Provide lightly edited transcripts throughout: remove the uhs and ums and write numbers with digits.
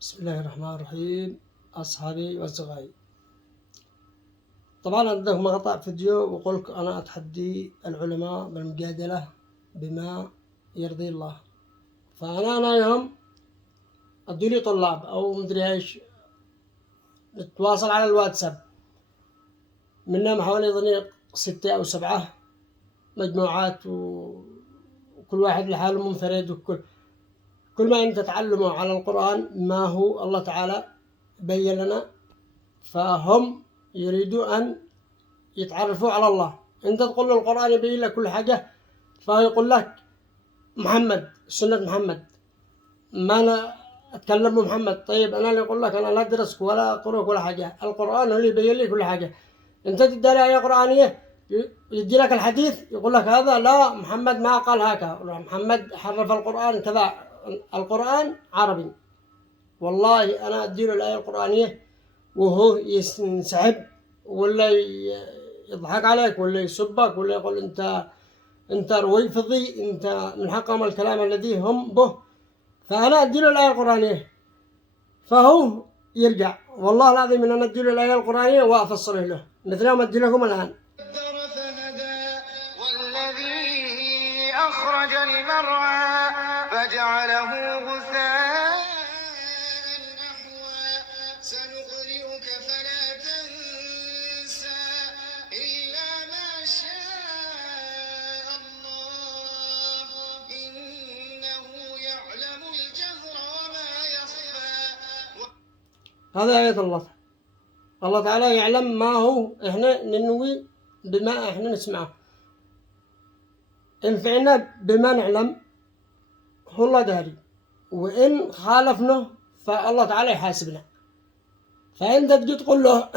بسم الله الرحمن الرحيم. أصحابي وأصدقائي، طبعا عندكم مقطع فيديو وقول أنا أتحدي العلماء بالمجادلة بما يرضي الله. فأنا يوم أدولي طلاب أو مدري إيش نتواصل على الواتساب، منهم حوالي ظني 6 أو 7 مجموعات، وكل واحد لحاله منفرد، كل ما أنت تعلموا على القرآن ما هو الله تعالى بين لنا، فهم يريدوا أن يتعرفوا على الله. أنت تقول له القرآن يبين لك كل حاجة، فهو يقول لك محمد، سنة محمد، ما أنا أتكلم بمحمد. طيب أنا اللي أقول لك أنا لا أدرسك ولا أقرأك ولا حاجة، القرآن هو اللي يبين لي كل حاجة. أنت تدي لي آية قرآنية يدي لك الحديث يقول لك هذا لا، محمد ما قال هكذا، محمد حرف القرآن كذا. القرآن عربي، والله أنا أدي له الآية القرآنية وهو ينسحب، ولا يضحك عليك، ولا يسبك، ولا يقول أنت رويفضي، أنت من حقهم الكلام الذي هم به. فأنا أدي له الآية القرآنية فهو يرجع، والله العظيم إن أنا أدي له الآية القرآنية وأفسره له مثل ما أدي لكم الآن. والذي أخرج المرعى فجعله غثاء نحوا سنقرئك فلا تنسى إلا ما شاء الله إنه يعلم الجهر وما يخفى. هذا آية الله تعالى يعلم ما هو إحنا ننوي بما إحنا نسمعه. إن فعلنا بما نعلم هو الله داري، وإن خالفنا فالله تعالى يحاسبنا. فأنت تجي تقول له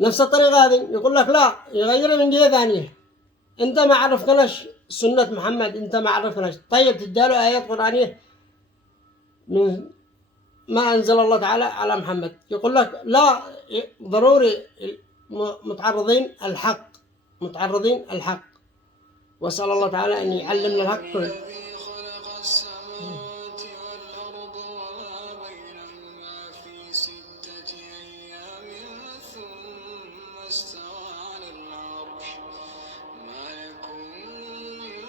نفس الطريقة هذه، يقول لك لا، يغير من جهة ثانية. أنت ما عرفناش سنة محمد، أنت ما عرفناش. طيب تداله آيات قرآنية من ما أنزل الله تعالى على محمد، يقول لك لا، ضروري متعرضين الحق، وأسأل الله تعالى أن يعلمنا الحق كله. خلق السماوات والأرض وما بينهما في 6 أيام ثم استوى على العرش ما يكون من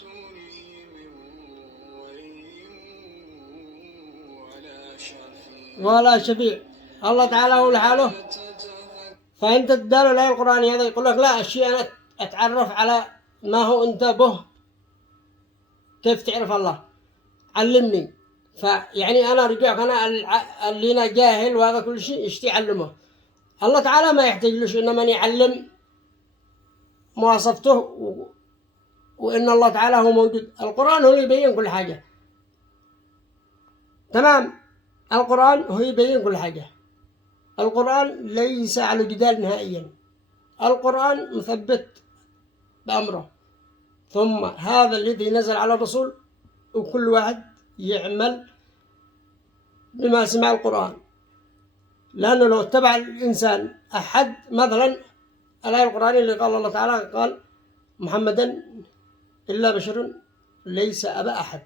دونه من ولي ولا شفيع. الله تعالى هو لحاله. فأنت تداله الآية القرآنية هذا يقول لك لا، الشيء أنا أتعرف على ما هو أنت به، كيف تعرف الله؟ علمني. فيعني أنا رجعك، أنا اللي أنا جاهل وهذا كل شيء يشتي يعلمه. الله تعالى ما يحتاج له شيء، إنما يعلم مواصفته، وإن الله تعالى هو موجود. القرآن هو يبين كل حاجة، تمام. القرآن هو يبين كل حاجة. القرآن ليس على جدال نهائيا. القرآن مثبت بأمره، ثم هذا الذي نزل على الرسول، وكل واحد يعمل بما سمع القرآن. لأنه لو اتبع الإنسان أحد مثلا الآية القرآنية اللي قال الله تعالى قال محمدا إلا بشر ليس أبا أحد،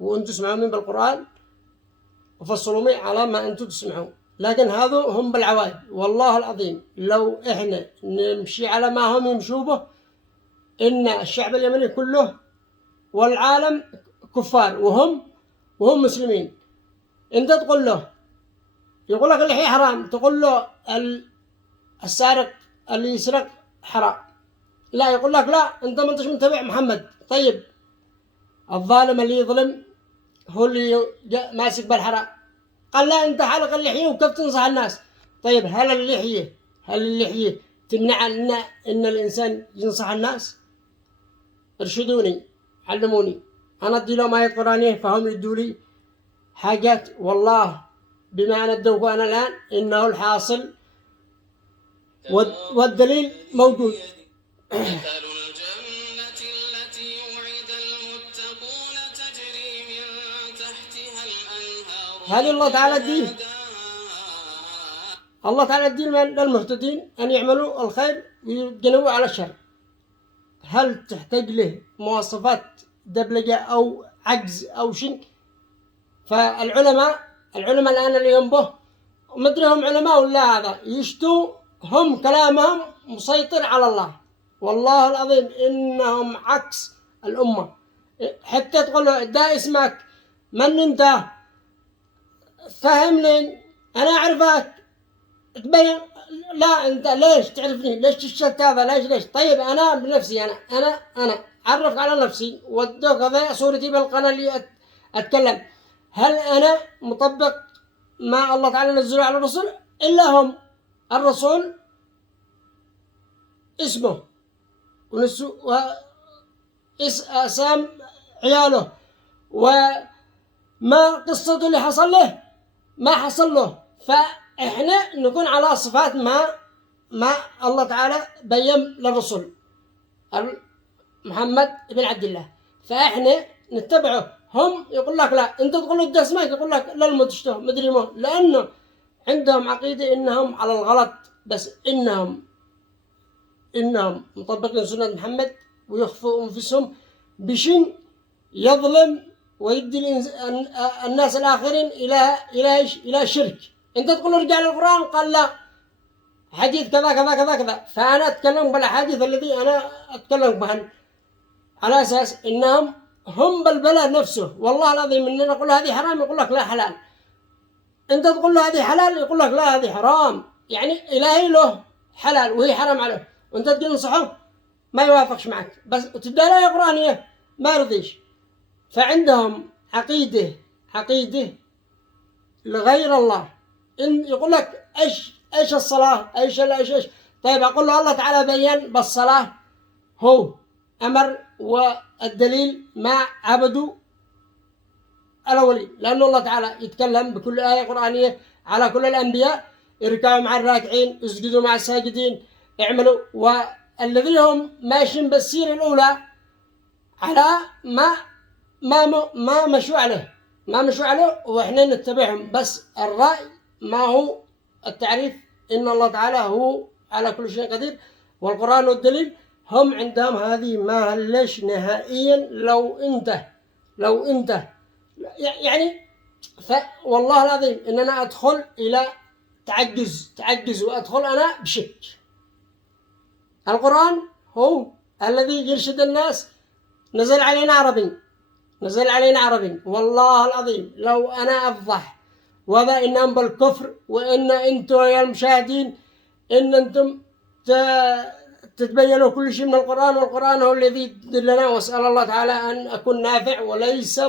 وأنتم تسمعون من بالقرآن وفصلوا معي على ما أنتم تسمعون. لكن هذا هم بالعوائد، والله العظيم لو إحنا نمشي على ما هم يمشوا به، إن الشعب اليمني كله والعالم كفار وهم مسلمين. أنت تقول له، يقول لك اللحية حرام، تقول له السارق اللي يسرق حرام، لا، يقول لك لا، أنت ما أنتش متابع محمد. طيب الظالم اللي يظلم هو اللي ماسك بالحرام، قال لا، أنت حلق اللحية وكيف تنصح الناس؟ طيب هل اللحية تمنع إن الإنسان ينصح الناس؟ ارشدوني، علموني. أنا أدي لهم آية قرآنية فهم يدوا لي حاجات، والله بما أنا أدوك أنا الآن إنه الحاصل والدليل موجود. مثل الجنة التي وعد المتقون تجري من تحتها الأنهار هذه الله تعالى الدين. الله تعالى الدين للمهتدين أن يعملوا الخير ويتجنبوا على الشر. هل تحتاج له مواصفات دبلجة أو عجز أو شيء؟ فالعلماء الآن اللي ينبه ومدري هم علماء ولا هذا يشتوا هم كلامهم مسيطر على الله. والله العظيم إنهم عكس الأمة. حتى تقول له دا اسمك من أنت، فهمني أنا أعرفك، تبين لا أنت ليش تعرفني، ليش تشتت هذا، ليش طيب أنا بنفسي أنا أعرفك على نفسي ودوك هذا صورتي بالقناة اللي أتكلم. هل أنا مطبق ما الله تعالى نزله على الرسول؟ إلا هم الرسول اسمه واسم عياله وما قصته اللي حصل له ما حصل له، فإحنا نكون على صفات ما الله تعالى بين للرسول محمد بن عبد الله، فإحنا نتبعه. هم يقول لك لا، أنت تقول له ده اسمك، يقول لك لا المدشته مدري ما، لأنه عندهم عقيدة إنهم على الغلط، بس إنهم مطبقين سنة محمد ويخفوا أنفسهم بشن يظلم ويدي الناس الآخرين إلى شرك. أنت تقول له رجع للقرآن، قال لا حديث كذا كذا كذا كذا، فأنا أتكلم بالحديث الذي أنا أتكلم بهن على أساس إنهم هم بالبلد نفسه. والله العظيم إننا نقول هذه حرام يقول لك لا حلال، أنت تقول له هذه حلال يقول لك لا هذه حرام، يعني إلهي له حلال وهي حرام عليه، وأنت تقول نصحه ما يوافقش معك، بس تبدأ له قرآنية ما يرضيش. فعندهم عقيدة لغير الله. إن يقول لك إيش الصلاة، إيش طيب أقول له الله تعالى بيّن بالصلاة هو أمر، والدليل ما عبدوا الأولين، لأن الله تعالى يتكلم بكل آية قرآنية على كل الأنبياء اركعوا مع الراكعين، اسجدوا مع الساجدين، اعملوا، والذين هم ماشيين بالسيرة الأولى على ما مشوا عليه وإحنا نتبعهم، بس الرأي ما هو التعريف إن الله تعالى هو على كل شيء قدير والقرآن والدليل. هم عندهم هذه ما هلش نهائيا. لو أنت يعني والله العظيم إن أنا أدخل إلى تعجز وأدخل أنا بشك. القرآن هو الذي يرشد الناس، نزل علينا عربي. والله العظيم لو أنا أفضح وذا إنهم بالكفر، وإن أنتم يا المشاهدين إن أنتم تتبينوا كل شيء من القرآن، والقرآن هو الذي يدلنا. وأسأل الله تعالى أن أكون نافع وليس